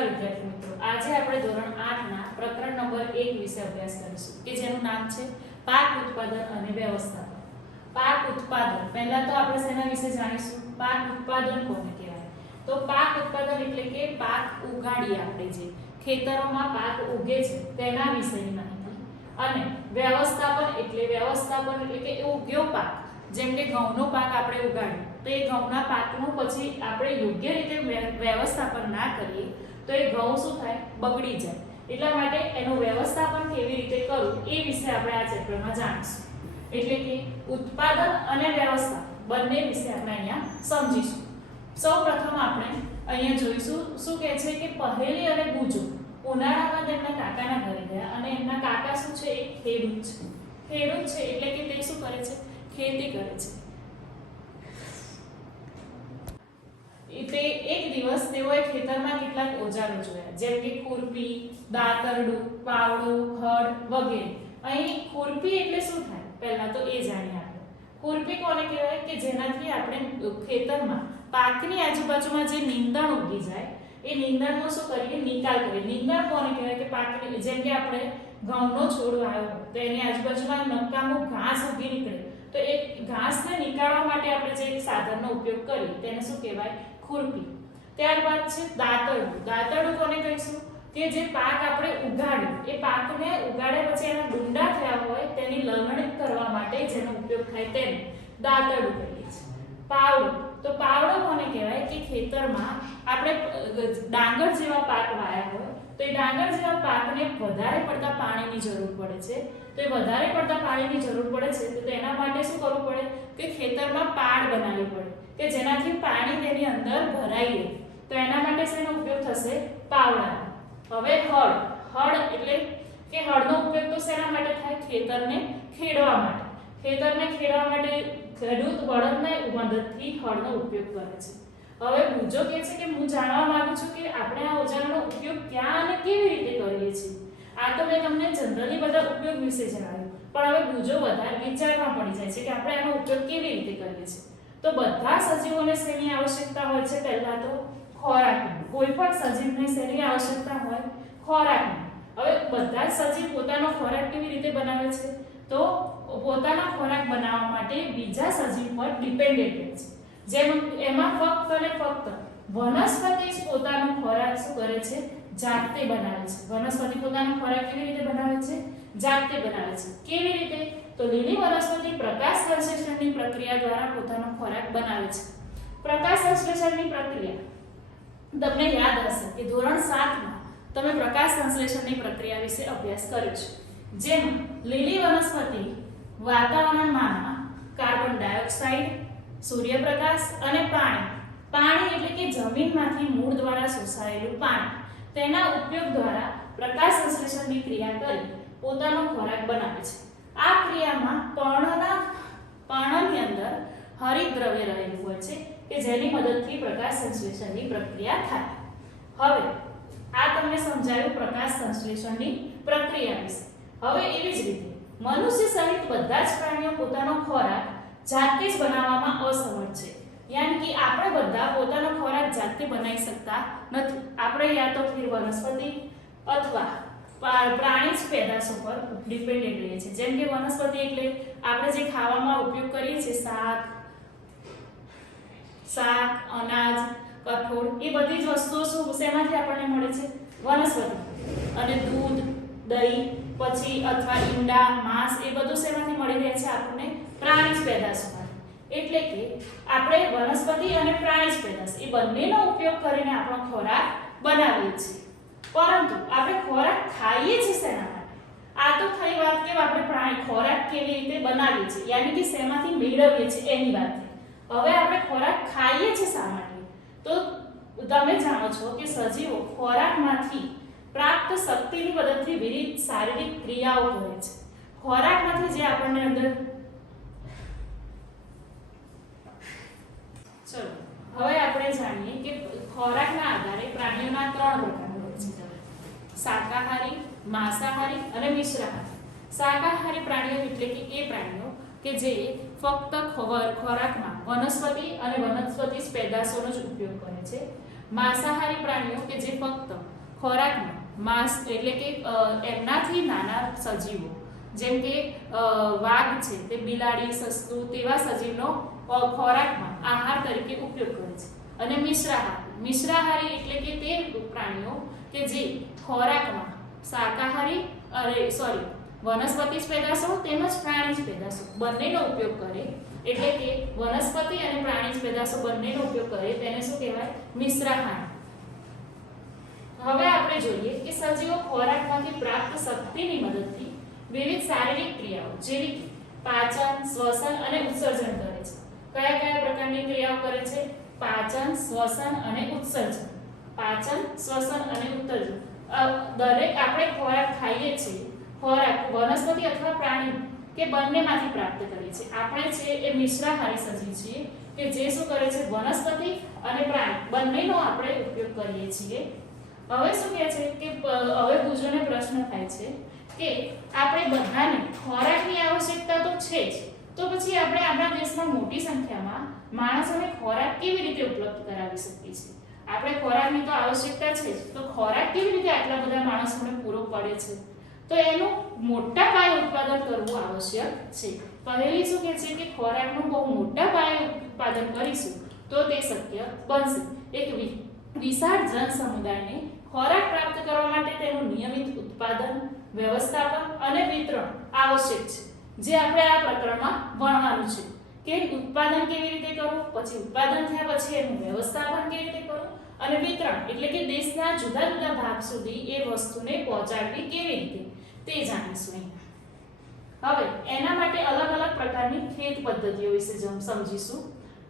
નમસ્કાર વિદ્યાર્થી મિત્રો, આજે આપણે ધોરણ 8 ના પ્રકરણ નંબર 1 વિશે અભ્યાસ કરીશું કે જેનું નામ છે પાક ઉત્પાદન અને વ્યવસ્થાપન. પાક ઉત્પાદન પહેલા તો આપણે શેના વિશે જાણીશું? પાક ઉત્પાદન કોને કહેવાય? તો પાક ઉત્પાદન એટલે કે પાક ઉગાડીએ આપણે જે ખેતરોમાં પાક ઉગે છે તેના વિશેની માહિતી. અને વ્યવસ્થાપન એટલે કે ઉગ્યો પાક, જેમ કે ઘઉંનો પાક આપણે ઉગાડ્યો તો એ ઘઉંના પાકનું પછી આપણે યોગ્ય રીતે વ્યવસ્થાપન ના કરીએ તો એ ઘઉં શું થાય? બગડી જાય. એટલા માટે એનું વ્યવસ્થાપન કેવી રીતે કરવું એ વિશે આપણે આ ચેપ્ટરમાં જાણીશું. એટલે કે ઉત્પાદન અને વ્યવસ્થાપન બંને વિશે આપણે અહીંયા સમજીશું. સૌપ્રથમ આપણે અહીંયા જોઈશું શું કહે છે કે પહેલી અને ગુજો ઉનાળામાં તેમના કાકાના ઘરે ગયા અને એમના કાકા શું છે? એક ખેડૂત છે. ખેડૂત છે એટલે કે તે શું કરે છે? ખેતી કરે છે. તે એક દિવસ તેઓએ ખેતરમાં કેટલાક ઓજારો જોયા, જેમ કે ખુરપી, દાતરડું, પાવડો, હળ વગેરે. અહીં ખુરપી એટલે શું થાય પહેલા તો એ જાણીએ આપણે. ખુરપી કોને કહેવાય? કે જેનાથી આપણે ખેતરમાં પાકની આજુબાજુમાં જે નીંદણ ઉગી જાય એ નીંદણનો શું કરીએ? નિકાલ કરીએ. નીંદણ કોને કહેવાય? કે પાકની, જેમ કે આપણે ઘઉંનો છોડ વાવ્યો તો એની આજુબાજુમાં નકામું ઘાસ ઉગી નીકળે તો એ ઘાસને નીકાળવા માટે આપણે જે સાધનનો ઉપયોગ કરીએ તેને શું કહેવાય? ખુરપી. ત્યારબાદ છે દાતરડું. દાતરડું કોને કહીશું? કે જે પાક આપણે ઉગાડ્યો એ પાકને ઉગાડ્યા પછી એના ડુંડા થયા હોય તેની લણણી કરવા માટે જેનો ઉપયોગ થાય તેને દાતરડું કહીએ છીએ. પાવડો. તો પાવડો કોને કહેવાય? કે ખેતરમાં આપણે ડાંગર જેવા પાક વાયા હોય તો એ ડાંગર જેવા પાકને વધારે પડતા પાણીની જરૂર પડે છે. તો એ વધારે પડતા પાણીની જરૂર પડે છે તો તેના માટે શું કરવું પડે? કે ખેતરમાં પાડ બનાવવી પડે કે જેનાથી પાણી તેની અંદર ભરાઈ રહે. તો એના માટે શેનો ઉપયોગ થશે? પાવડા. હવે હળ. હળ એટલે કે હળનો ઉપયોગ તો શેના માટે થાય? ખેતરને ખેડવા માટે. ખેતરને ખેડવા માટે ખેડૂત બળદની મદદથી હળનો ઉપયોગ કરે છે. હવે ગુજો કહે છે કે હું જાણવા માંગુ છું કે આપણે આ ઓજારોનો ઉપયોગ ક્યાં અને કેવી રીતે કરીએ છીએ. આ તો મેં તમને જનરલી બધા ઉપયોગ વિશે જણાવ્યું, પણ હવે ગુજો વધારે વિચારવા પડી જાય છે કે આપણે આનો ઉપયોગ કેવી રીતે કરીએ છીએ. તો બધા સજીવોને શેની આવશ્યકતા હોય છે? પહેલા તો ખોરાકની. કોઈ પણ સજીવને શેની આવશ્યકતા હોય? ખોરાકની. હવે બધા જ સજીવ પોતાનો ખોરાક કેવી રીતે બનાવે છે? તો પોતાના ખોરાક બનાવવા માટે બીજા સજીવ પર ડિપેન્ડન્ટ છે. જેમ એમાં ફક્ત અને ફક્ત વનસ્પતિ જ પોતાનો ખોરાક શું કરે છે? જાતે બનાવે છે. વનસ્પતિ પોતાનો ખોરાક કેવી રીતે બનાવે છે? જાતે બનાવે છે. કેવી રીતે? તો લીલી વનસ્પતિ પ્રકાશ સંશ્લેષણની પ્રક્રિયા દ્વારા પોતાનો ખોરાક બનાવે છે. પ્રકાશ સંશ્લેષણની પ્રક્રિયા તમને યાદ હશે કે ધોરણ 7 માં તમે પ્રકાશ સંશ્લેષણની પ્રક્રિયા વિશે અભ્યાસ કર્યો છે. જેમાં લીલી વનસ્પતિ વાતાવરણમાં કાર્બન ડાયોક્સાઇડ, સૂર્યપ્રકાશ અને પાણી એટલે કે જમીનમાંથી મૂળ દ્વારા શોષાયેલું પાણી તેના ઉપયોગ દ્વારા પ્રકાશ સંશ્લેષણની ક્રિયા કરી પોતાનો ખોરાક બનાવે છે. આ ક્રિયામાં પર્ણની અંદર હરિતદ્રવ્ય રહેલું હોય છે કે જેની મદદથી પ્રકાશ સંશ્લેષણની પ્રક્રિયા થાય. હવે આ તમને સમજાયું પ્રકાશ સંશ્લેષણની પ્રક્રિયા વિશે. હવે એવી જ રીતે મનુષ્ય સહિત બધા જ પ્રાણીઓ પોતાનો ખોરાક જાતે જ બનાવવામાં અસમર્થ છે. યાની કે આપણે બધા પોતાનો ખોરાક જાતે બનાવી શકતા નથી. આપણે યા તો ફિર વનસ્પતિ અથવા પ્રાણીજ પેદાશો પર ડિપેન્ડન્ટ રહીએ છીએ. જેમ કે વનસ્પતિ એટલે આપણે જે ખાવામાં ઉપયોગ કરીએ છીએ શાક, અનાજ, કઠોળ એ બધી જ વસ્તુઓ શું શેમાંથી આપણને મળે છે? વનસ્પતિ. અને દૂધ, દહીં પછી અથવા ઈંડા, માંસ એ બધું શેમાંથી મળી રહે છે આપણને? પ્રાણીજ પેદાશોમાંથી. એટલે કે આપણે વનસ્પતિ અને પ્રાણીજ પેદાશ એ બંનેનો ઉપયોગ કરીને આપણો ખોરાક બનાવીએ છીએ. પરંતુ આપણે ખોરાક ખાઈએ છીએ શેના માટે? આ તો થઈ વાત કે આપણે ખોરાક કેવી રીતે બનાવીએ છીએ, યાની કે શેમાંથી મેળવીએ છીએ એની વાત. હવે આપણે ખોરાક ખાઈએ છીએ શા માટે? તો તમે જાણો છો કે સજીવો ખોરાકમાંથી પ્રાપ્ત શક્તિની મદદથી વિવિધ શારીરિક ક્રિયાઓ કરે છે. ખોરાકમાંથી જે આપણને અંદર ચલો હવે આપણે જાણીએ કે ખોરાકના આધારે પ્રાણીઓના 3 પ્રકાર હોય છે: શાકાહારી, માંસાહારી અને મિશ્રાહારી. શાકાહારી પ્રાણીઓ એટલે કે એ પ્રાણીઓ કે જે ફક્ત ખોરાકમાં વનસ્પતિ અને વનસ્પતિ પેદાશોનો જ ઉપયોગ કરે છે. માંસાહારી પ્રાણીઓ કે જે ફક્ત ખોરાકમાં માંસ એટલે કે એમનાથી નાના સજીવો જેમ કે વાઘ છે તે બિલાડી સસલું તેવા સજીવનો ખોરાકમાં આહાર તરીકે ઉપયોગ કરે છે. અને મિશ્રાહારી એટલે કે તે પ્રાણીઓ કે જે ખોરાકમાં શાકાહારી વનસ્પતિ પેદાશો તેમજ પ્રાણીજ પેદાશો બંનેનો ઉપયોગ કરે, એટલે કે વનસ્પતિ અને પ્રાણીજ પેદાશો બંનેનો ઉપયોગ કરે તેને શું કહેવાય? મિશ્રાહાર. હવે આપણે જોઈએ કે સજીવો ખોરાકમાંથી પ્રાપ્ત શક્તિની મદદથી વિવિધ શારીરિક ક્રિયાઓ જેવી કે પાચન, શ્વસન અને ઉત્સર્જન કરે છે. કયા કયા પ્રકારની ક્રિયાઓ કરે છે? પાચન, શ્વસન અને ઉત્સર્જન. પાચન, શ્વસન અને ઉત્સર્જન. દરેક આપણે ખોરાક ખાઈએ છીએ, ખોરાક વનસ્પતિ અથવા પ્રાણી કે બંનેમાંથી પ્રાપ્ત કરીએ છીએ. આપણે છે એ મિશ્રાહારી સજીવ છીએ કે જે શું કરે છે? વનસ્પતિ અને પ્રાણી બંનેનો આપણે ઉપયોગ કરીએ છીએ. હવે શું કહે છે કે હવે પૂછવાનો પ્રશ્ન થાય છે કે આપણે બધાને ખોરાકની આવશ્યકતા તો છે જ, તો પછી આપણે આપણા દેશમાં મોટી સંખ્યામાં માણસોને ખોરાક કેવી રીતે ઉપલબ્ધ કરાવી શકીએ છીએ? આપણે ખોરાકની તો આવશ્યકતા છે જ, તો ખોરાક કેવી રીતે આટલા બધા માણસોને પૂરો પડે છે? તો એનું મોટા પાયે ઉત્પાદન કરવું આવશ્યક છે. પહેલી શું કહે છે કે ખોરાકનું બહુ મોટા પાયે ઉત્પાદન કરીશું તો તે શક્ય બનશે. એક વિશાળ જન સમુદાયને ખોરાક પ્રાપ્ત કરવા માટે તેનું નિયમિત ઉત્પાદન, વ્યવસ્થાપન અને વિતરણ આવશ્યક છે, જે આપણે આ પ્રકરણમાં ભણવાનું છે કે ઉત્પાદન કેવી રીતે કરવું, પછી ઉત્પાદન થયા પછી એનું વ્યવસ્થાપન કેવી રીતે કરવું અને વિતરણ એટલે કે દેશના જુદા જુદા ભાગ સુધી એ વસ્તુને પહોંચાડવી કેવી રીતે તે જાણીશું. હવે એના માટે અલગ અલગ પ્રકારની ખેત પદ્ધતિઓ વિશે સમજીશું.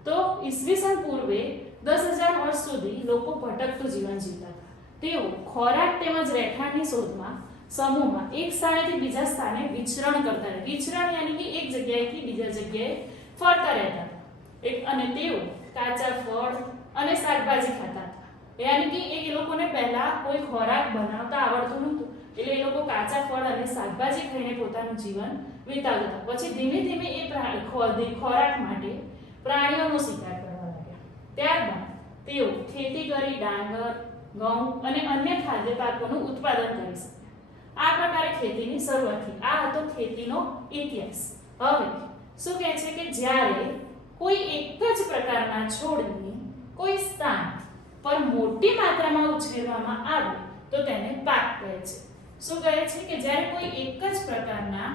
તો ઈસવીસન પૂર્વે 10,000 વર્ષ સુધી લોકો ભટકતું જીવન જીવતા હતા. તેઓ ખોરાક તેમજ રહેઠાણની શોધમાં સમૂહમાં એક સ્થાનેથી બીજા સ્થાને વિચરણ કરતા હતા. વિચરણ યાની કે એક જગ્યાએથી બીજા જગ્યાએ ફરતા રહેતા હતા. અને તેઓ કાચા ફળ અને શાકભાજી ખાતા હતા. યાની કે એ લોકોને પહેલા કોઈ ખોરાક બનાવતા આવડતું નહોતું, એટલે એ લોકો કાચા ફળ અને શાકભાજી ખાઈને પોતાનું જીવન વિતાવતા. પછી ધીમે ધીમે એ ખોરાક માટે પ્રાણીઓનો શિકાર કરવા લાગ્યા. ત્યારબાદ તેઓ ખેતી કરી ડાંગર, ઘઉં અને અન્ય ખાદ્ય પાકોનું ઉત્પાદન કરી શક્યા. આ પ્રકારે ખેતીની શરૂઆત થઈ. આ હતો ખેતીનો ઇતિહાસ. હવે શું કહે છે કે જ્યારે કોઈ એક જ પ્રકારના છોડની કોઈ સ્થાન પર મોટી માત્રામાં ઉછેરવામાં આવે તો તેને પાક કહે છે. શું કહે છે કે જ્યારે કોઈ એક જ પ્રકારના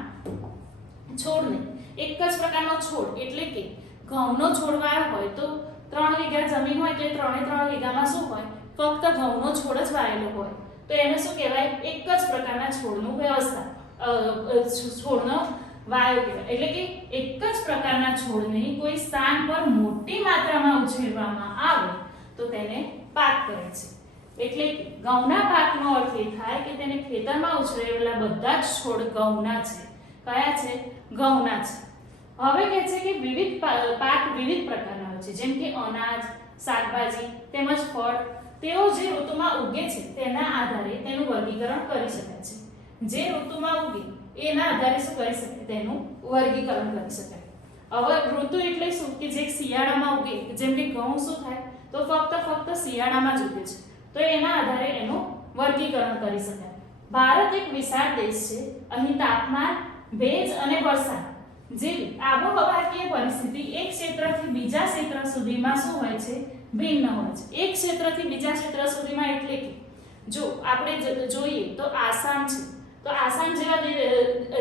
છોડને એક જ પ્રકારનો છોડ એટલે કે ઘઉંનો છોડ વાવ્યો હોય તો 3 વીઘા જમીન હોય તો 3 વીઘામાં શું હોય? ફક્ત ઘઉંનો છોડ જ વાવેલો હોય તો એને શું કહેવાય? એક જ પ્રકારના છોડનું છોડનો વાયો કહેવાય. એટલે કે એક જ પ્રકારના છોડને કોઈ સ્થાન પર મોટી માત્રામાં ઉછેરવામાં આવે તો તેને પાક કહે છે. એટલે ઘઉંના પાકનો અર્થ એ થાય કે તેને ખેતરમાં ઉછરેલા બધા જ છોડ ઘઉંના છે. કયા છે? ઘઉંના છે. હવે કહે છે કે વિવિધ પાક વિવિધ પ્રકારના હોય છે, જેમ કે અનાજ, શાકભાજી તેમજ ફળ. તેઓ જે ઋતુમાં ઉગે છે તેના આધારે તેનું વર્ગીકરણ કરી શકાય છે. જે ઋતુમાં ઉગે એના આધારે શું કરી શકાય? તેનું વર્ગીકરણ કરી શકાય. હવે ઋતુ એટલે શું? કે જે શિયાળામાં ઉગે, જેમ કે ઘઉં શું થાય તો ફક્ત શિયાળામાં જ ઉગે છે, તો એના આધારે એનું વર્ગીકરણ કરી શકાય. ભારત એક વિશાળ દેશ છે. અહીં તાપમાન, ભેજ અને વરસાદ જેવી આબોહવાકીય પરિસ્થિતિ એક ક્ષેત્રથી બીજા ક્ષેત્ર સુધીમાં શું હોય છે? ભિન્ન હોય છે. એક ક્ષેત્રથી બીજા ક્ષેત્ર સુધીમાં એટલે કે જો આપણે જોઈએ તો આસામ છે, તો આસામ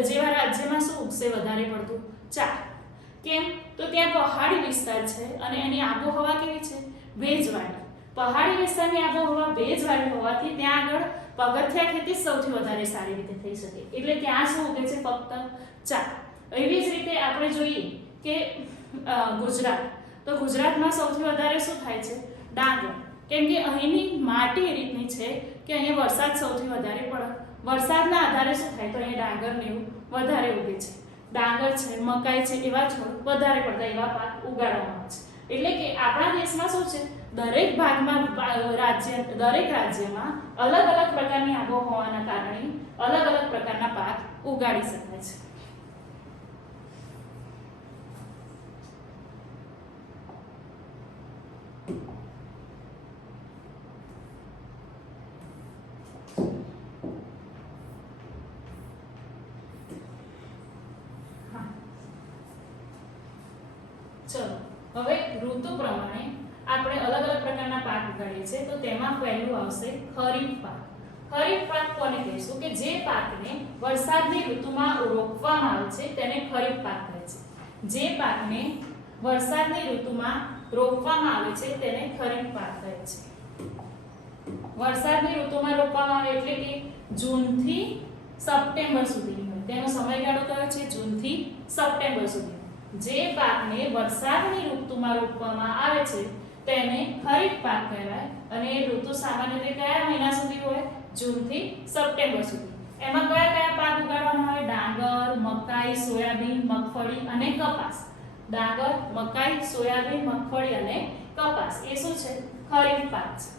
જેવા રાજ્યમાં શું ઉગશે વધારે પડતું? ચા. કેમ? તો ત્યાં પહાડી વિસ્તાર છે અને એની આબોહવા કેવી છે? ભેજવાળી. પહાડી વિસ્તારની આબોહવા ભેજવાળી હોવાથી ત્યાં આગળ પગથિયા ખેતી સૌથી વધારે સારી રીતે થઈ શકે. એટલે ત્યાં શું ઉગે છે? ફક્ત ચા. એવી જ રીતે આપણે જોઈએ કે ગુજરાત, તો ગુજરાતમાં સૌથી વધારે શું થાય છે? ડાંગર. કેમ કે અહીંની માટી એ રીતની છે કે અહીંયા વરસાદ સૌથી વધારે પડે. વરસાદના આધારે શું થાય? તો અહીંયા ડાંગર ને એવું વધારે ઉગે છે. ડાંગર છે, મકાઈ છે, એવા છોડ વધારે પડતા એવા પાક ઉગાડવામાં આવે છે. એટલે કે આપણા દેશમાં શું છે? દરેક ભાગમાં દરેક રાજ્યમાં અલગ અલગ પ્રકારની આબોહવાના કારણે અલગ અલગ પ્રકારના પાક ઉગાડી શકાય છે. ઋતુ પ્રમાણે આપણે અલગ અલગ પ્રકારના પાક ઉગાડીએ છીએ. તો તેમાં પહેલું આવશે ખરીફ પાક. ખરીફ પાક કોને કહીશું કે જે પાકને વરસાદની ઋતુમાં રોપવામાં આવે છે તેને ખરીફ પાક કહે છે. જે પાકને વરસાદની ઋતુમાં રોપવામાં આવે છે તેને ખરીફ પાક કહે છે. વરસાદની ઋતુમાં રોપવામાં આવે એટલે કે જૂન થી સપ્ટેમ્બર સુધી હોય. તેનો સમયગાળો કયો છે? જૂન થી સપ્ટેમ્બર સુધી. જે પાકને વરસાદની ઋતુમાં રોપવામાં આવે છે તેને ખરીફ પાક કહેવાય અને એ ઋતુ સામાન્ય રીતે કયા મહિના સુધી હોય? જૂન થી સપ્ટેમ્બર સુધી. એમાં કયા કયા પાક ઉગાડવામાં આવે? ડાંગર, મકાઈ, સોયાબીન, મગફળી અને કપાસ. ડાંગર, મકાઈ, સોયાબીન, મગફળી અને કપાસ એ શું છે? ખરીફ પાક છે.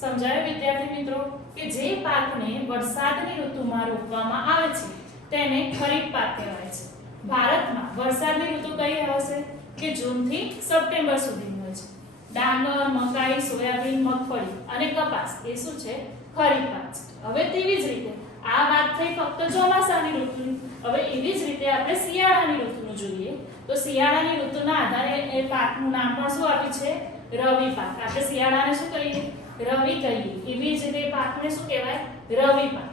સમજાયું વિદ્યાર્થી મિત્રો કે જે પાકને વરસાદની ઋતુમાં રોપવામાં આવે છે તેને ખરીફ પાક કહેવાય છે. ભારતમાં વરસાદની ઋતુ કઈ હશે? કે જૂન થી સપ્ટેમ્બર સુધીની હોય છે. ડાંગર, મકાઈ, સોયાબીન, મગફળી અને કપાસ એ શું છે? ખરીફ પાક છે. હવે તેવી જ રીતે આ વાત થઈ ફક્ત ચોમાસાની ઋતુની. હવે એવી જ રીતે આપણે શિયાળાની ઋતુનું જોઈએ તો શિયાળાની ઋતુના આધારે એ પાકનું નામ પણ શું આપ્યું છે? રવિ પાક. આપણે શિયાળાને શું કહીએ? રવિ કહીએ. એવી જ રીતે પાકને શું કહેવાય? રવિ પાક.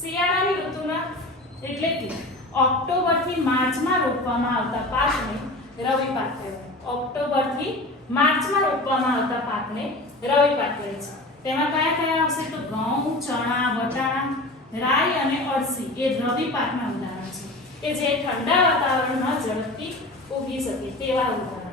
શિયાળાની ઋતુના એટલે કે ઓક્ટોબર થી માર્ચમાં રોપવામાં આવતા પાકને રવિ પાક કહેવાય. ઓક્ટોબર થી માર્ચમાં રોપવામાં આવતા પાકને રવિ પાક કહે છે. તેમાં કયા કયા આવશે? તો ઘઉં, ચણા, વટાણા, રાઈ અને અળસી એ રવિ પાકના ઉદાહરણ છે કે જે ઠંડા વાતાવરણમાં ઝડપથી ઉગી શકે તેવા ઉદાહરણ